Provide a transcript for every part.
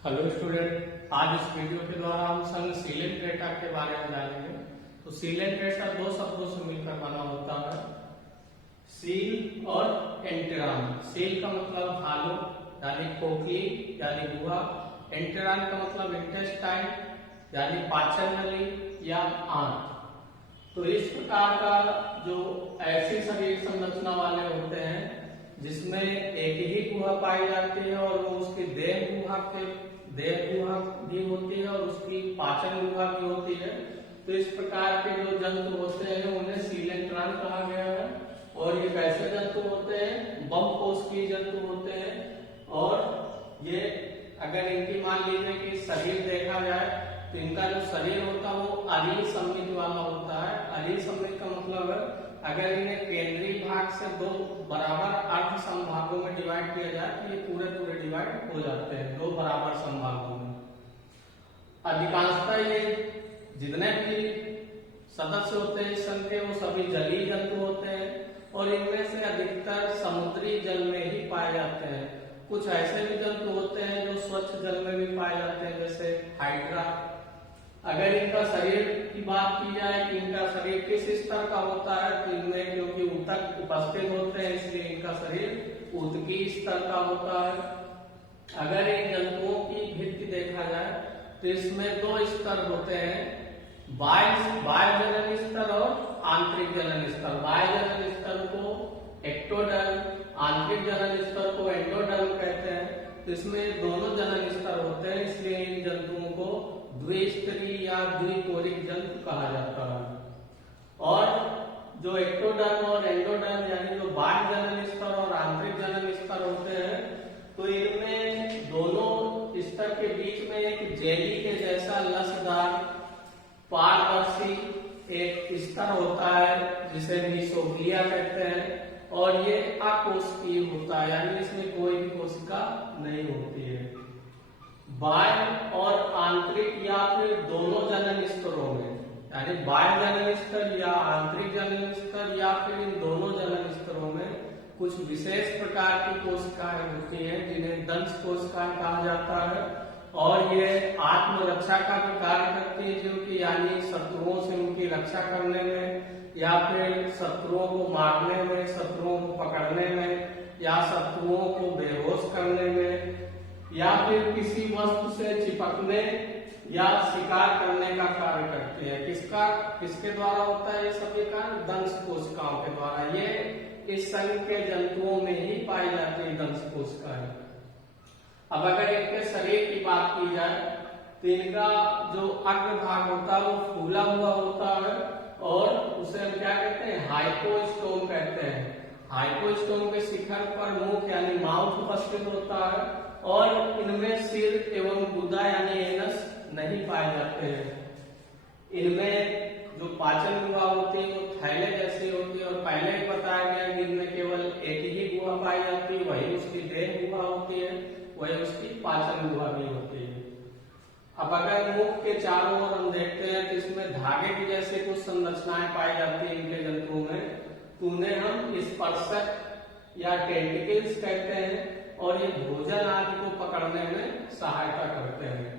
Hello student, आज इस video के द्वारा हम सीलेंट डेटा के बारे में जानेंगे। तो सीलेंट डेटा दो शब्दों से मिलकर बना होता है, सील और एंटेरान। सील का मतलब हालो यानी खोखली यानी गुहा, एंटेरान का मतलब इंटेस्टाइन यानी पाचन नली या आंत। तो इस प्रकार का जो ऐसी शरीर संरचना वाले होते हैं जिसमें एक ही गुहा पाई जाती है और वो उसकी देह गुहा भी होती है और उसकी पाचन गुहा भी होती है। तो इस प्रकार के जो जंतु होते हैं उन्हें सीलेंट्रान कहा गया है। और ये कैसे जंतु होते हैं? बम कोशिकीय जंतु होते हैं। और ये अगर इनकी मान लीजिए कि शरीर देखा जाए तो इनका जो शरीर होता है वो अरील सममित वाला होता है। अरील सममित का मतलब है अगर इन्हें केंद्रीय भाग से दो बराबर अर्ध संभागों में डिवाइड किया जाए तो ये पूरे डिवाइड हो जाते हैं दो बराबर संभागों में। अधिकांशतः ये जितने भी सदस्य होते हैं इस संघ के वो सभी जलीय जंतु होते हैं और इनमें से अधिकतर समुद्री जल में ही पाए जाते हैं। कुछ ऐसे भी जंतु होते हैं जो स्वच्छ जल में भी पाए जाते हैं, जैसे हाइड्रा। अगर इनका शरीर की बात की जाए कि इनका शरीर किस स्तर का होता है तो इनमें क्योंकि ऊतक उपस्थित होते हैं इसलिए इनका शरीर ऊतकीय स्तर का होता है। अगर इन जंतुओं की भित्ति देखा जाए तो इसमें दो स्तर होते हैं, बाह्य जनन स्तर और आंतरिक जनन स्तर। बाह्य जनन स्तर को एक्टोडर्म, आंतरिक जनन स्तर को एंडोडर्म कहते हैं। तो इसमें दोनों जनन स्तर होते हैं, इसलिए इन जंतुओं को द्विस्तरीय या द्विकोरिक जंतु कहा जाता है। और जो एक्टोडर्म और एंडोडर्म यानी जो बाह्य जनन स्तर और आंतरिक जनन स्तर होते हैं तो इनमें दोनों स्तर के बीच में एक जेली के जैसा लसदार पारदर्शी एक स्तर होता है जिसे मीसोग्लिया कहते हैं और ये अकोशिकीय होता है यानी इसमें कोई भी कोशिका नहीं होती है। बाह्य और आंतरिक या फिर दोनों जनन स्तरों में यानी बाह्य जनन स्तर या आंतरिक जनन स्तर या फिर इन दोनों जनन स्तरों में कुछ विशेष प्रकार की कोशिकाएं होती हैं जिन्हें दंश कोशिकाएं कहा जाता है और ये आत्मरक्षा का भी कार्य करती है, जो कि यानी शत्रुओं से उनकी रक्षा करने में या फिर शत्रुओं को मारने में, शत्रुओं को पकड़ने में या शत्रुओं को बेहोश करने में या फिर किसी वस्तु से चिपकने या शिकार करने का कार्य करते हैं। किसके द्वारा होता है ये सभी कार्य? दंश कोशिकाओं के द्वारा। ये इस संघ के जंतुओं में ही पाई जाती है दंश कोशिकाएं। अब अगर इनके शरीर की बात की जाए तो इनका जो अग्रभाग होता है वो फूला हुआ होता है और उसे हम क्या कहते हैं? हाइपोस्टोम कहते हैं। हाइपोस्टोम के शिखर पर मुख यानी माउथ उपस्थित होता है और इनमें सिर एवं गुदा यानी एनस नहीं पाए जाते हैं। इनमें जो पाचन गुहा होती है वो थैले जैसी होती है और पहले ही बताया गया कि इनमें केवल एक ही गुहा पाई जाती है, वही उसकी देह गुहा होती है, वही उसकी पाचन गुहा भी होती है। अब अगर मुख के चारों ओर हम देखते हैं तो इसमें धागे की जैसे कुछ संरचनाएं पाई जाती है इनके जंतुओं में, तो उन्हें हम स्पर्शक या टेंटिकल्स कहते हैं और ये भोजन आदि को पकड़ने में सहायता करते हैं।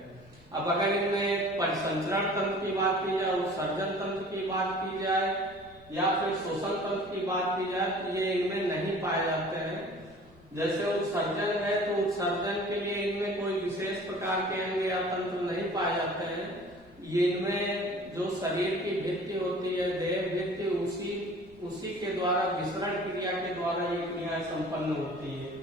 अब अगर इनमें परिसंचरण तंत्र की बात की जाए, उत्सर्जन तंत्र की बात की जाए या फिर शोषण तंत्र की बात की जाए तो ये इनमें नहीं पाए जाते हैं। जैसे उत्सर्जन है तो उत्सर्जन के लिए इनमें कोई विशेष प्रकार के अंग या तंत्र नहीं पाए जाते हैं। ये इनमें जो शरीर की भित्ति होती है, देह भित्ति, उसी के द्वारा विसरण क्रिया के द्वारा ये क्रियाएं संपन्न होती है।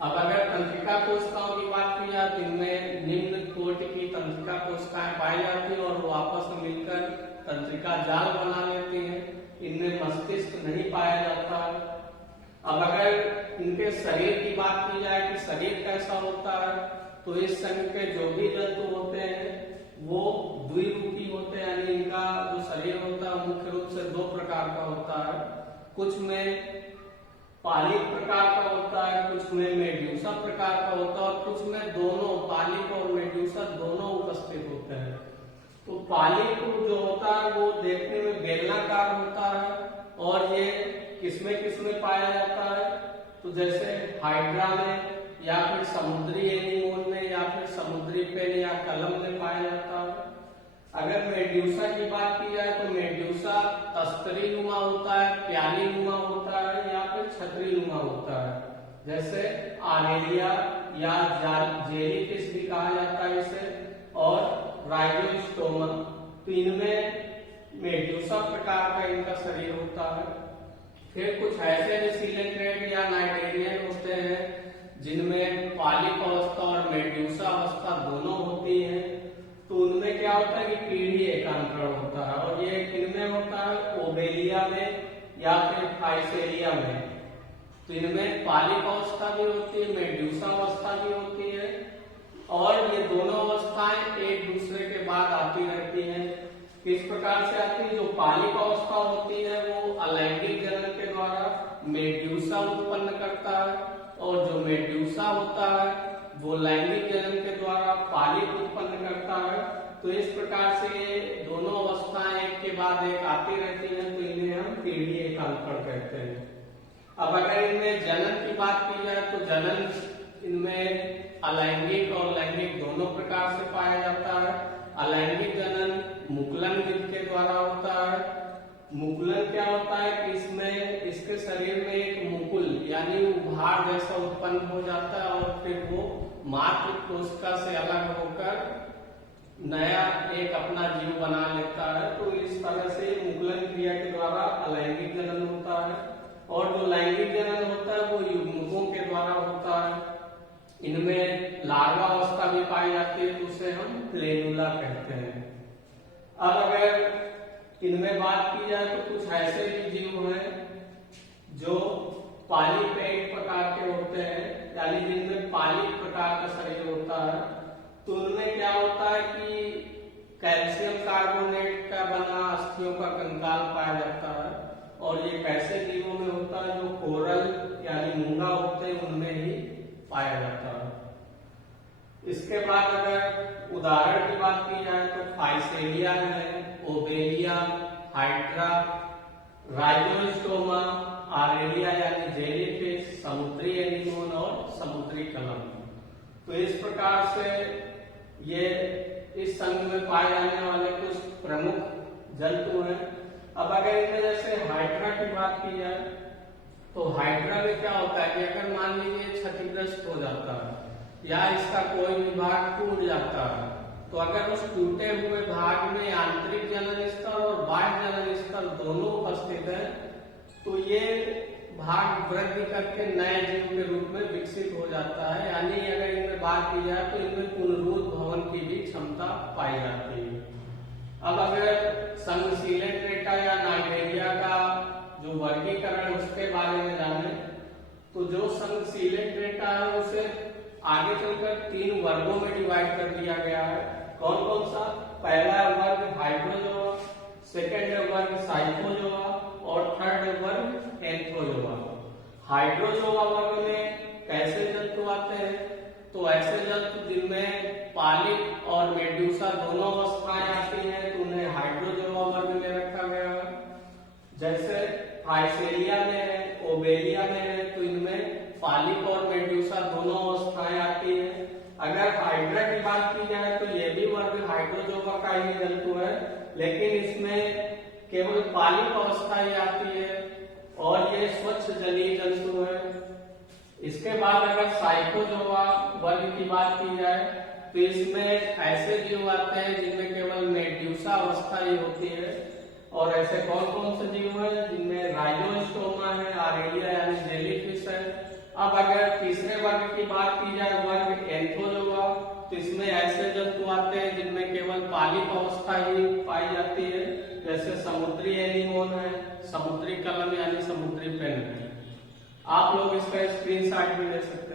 अब अगर तंत्रिका कोशिकाओं की बात की जाए तो इनमें निम्न कोटि की तंत्रिका कोशिकाएं पाई जाती हैं और वो आपस में मिलकर तंत्रिका जाल बना लेती हैं। इनमें मस्तिष्क नहीं पाया जाता। अब अगर इनके शरीर की बात की जाए कि शरीर कैसा होता है तो इस संघ के जो भी जंतु होते हैं वो द्विरूपी होते हैं यानी इनका जो शरीर होता है मुख्य रूप से दो प्रकार का होता है। कुछ में पालिक प्रकार का होता है, कुछ में मेड्यूसा प्रकार का होता है और कुछ में दोनों पालिक और मेड्यूसा दोनों उपस्थित होते हैं। तो पालिक जो होता है वो देखने में बेलनाकार होता है और ये किसमें पाया जाता है? तो जैसे हाइड्रा में या फिर समुद्री एनीमोन में या फिर समुद्री पेन या कलम में पाया जाता है। अगर मेड्यूसा की बात की जाए तो मेड्यूसा तस्तरी नुमा होता है, प्याली नुमा होता है या फिर छतरी नुमा होता है। जैसे आरेलिया या जेलीफिश भी कहा जाता है इसे, और राइजोस्टोमा। तो इनमें मेड्यूसा प्रकार का इनका शरीर होता है। फिर कुछ ऐसे सिलेंट्रेट या नाइटेरियन होते हैं जिनमें पालिप अवस्था और मेड्यूसा अवस्था दोनों होती है। तो उनमें क्या होता है कि पीढ़ी एकांतरण होता है, और ये किनमें होता है, ओबेलिया में या फिर फाइसेलिया में। तो इनमें पालिप अवस्था भी होती है, मेड्यूसा अवस्था भी होती है, और ये दोनों अवस्थाएं एक दूसरे के बाद आती रहती हैं। किस प्रकार से आती है? जो पालिप अवस्था होती है वो अलैंगिक जनन के द्वारा मेड्यूसा उत्पन्न करता है, और जो मेड्यूसा होता है वो लैंगिक जनन के द्वारा पालिप उत्पन्न करता है। तो इस प्रकार से ये दोनों अवस्थाएं एक के बाद एक आती रहती हैं, तो इन्हें हम पीढ़ी एकांतरण कहते हैं। अब अगर इनमें जनन की बात की जाए तो जनन इनमें अलैंगिक और लैंगिक दोनों प्रकार से पाया जाता है। अलैंगिक जनन मुकुलन विधि के द्वारा होता है। मुकुलन क्या होता है कि इसमें इसके शरीर में एक मुकुल यानी उभार जैसा उत्पन्न हो जाता है, और फिर वो मातृ कोशिका से अलग होकर नया एक अपना जीव बना लेता है। तो इस तरह से मुकुलन क्रिया के द्वारा अलैंगिक जनन होता है। और जो लैंगिक जनन होता है वो युग्मकों के द्वारा होता है। इनमें लार्वा अवस्था भी पाई जाती है, तो उसे हम प्लेनुला कहते हैं। अब अगर इनमें बात की जाए तो कुछ ऐसे भी जीव हैं जो पॉलीपेड प्रकार के होते हैं, यानी जिनमें पॉली प्रकार का शरीर होता है। तो उनमें क्या होता है कि कैल्शियम कार्बोनेट का बना अस्थियों का कंकाल पाया जाता है, और ये कैसे जीवों में होता है? जो कोरल यानी मूंगा होते हैं उनमें ही पाया जाता है। इसके बाद अगर उदाहरण की बात की जाए तो फाइसेलिया है, ओबेलिया, हाइड्रा, राइजोस्टोमा, आरेलिया यानी जेलीफिश, समुद्री एनीमोन और समुद्री कलम। तो इस प्रकार से ये इस संघ में पाए जाने वाले कुछ प्रमुख जंतु हैं। अब अगर इनमें जैसे हाइड्रा की बात की जाए तो हाइड्रा में क्या होता है कि अगर मान लीजिए क्षतिग्रस्त हो जाता है या इसका कोई भी भाग टूट जाता है, तो अगर उस टूटे हुए भाग में आंतरिक जनन स्तर और बाह्य जनन स्तर दोनों उपस्थित है, तो ये भाग वृद्धि करके नए जीव के रूप में विकसित हो जाता है। यानी अगर इनमें बात की जाए तो इनमें पुनरुत्थ भवन की भी क्षमता पाई जाती है। अब अगर संघसीलेंट्रेटा या नाइटेरिया का जो वर्गीकरण उसके बारे में जाने तो जो संघसीलेंट्रेटा है उसे आगे चलकर 3 वर्गों में डिवाइड कर दिया गया है। कौन कौन सा? पहला वर्ग हाइड्रोजोआ, सेकेंड वर्ग साइकोजोआ और थर्ड वर्ग एंथ्रोजोआ। हाइड्रोजोआ वर्ग में कैसे जंतु आते हैं? तो ऐसे जंतु जिनमें पालिप और मेड्यूसा दोनों अवस्थाएं आती हैं, तो उन्हें हाइड्रोजोआ वर्ग में रखा गया है। जैसे फाइसेलिया में है, ओबेलिया में है, तो इनमें पालिप और मेड्यूसा दोनों अवस्थाएं आती है। अगर हाइड्रा की बात की जाए तो ये भी वर्ग हाइड्रोजोआ का ही जंतु है, लेकिन इसमें केवल पालिप अवस्था ही आती है और ये स्वच्छ जलीय जंतु है। इसके बाद अगर साइकोजोआ वर्ग की बात की जाए तो इसमें ऐसे जीव आते हैं जिनमें केवल मेड्यूसा अवस्था ही होती है। और ऐसे कौन कौन से जीव हैं? जिनमें राइजोस्टोमा है, आरेलिया यानी जेलीफिश है। अब अगर तीसरे वर्ग की बात की जाए, वर्ग एंथ्रोजोआ, तो इसमें ऐसे जंतु आते हैं जिनमें केवल पालिप अवस्था ही पाई जाती है, जैसे समुद्री एनीमोन है, समुद्री कलम यानी समुद्री पेन है। आप लोग इसका स्क्रीनशॉट भी ले सकते हैं।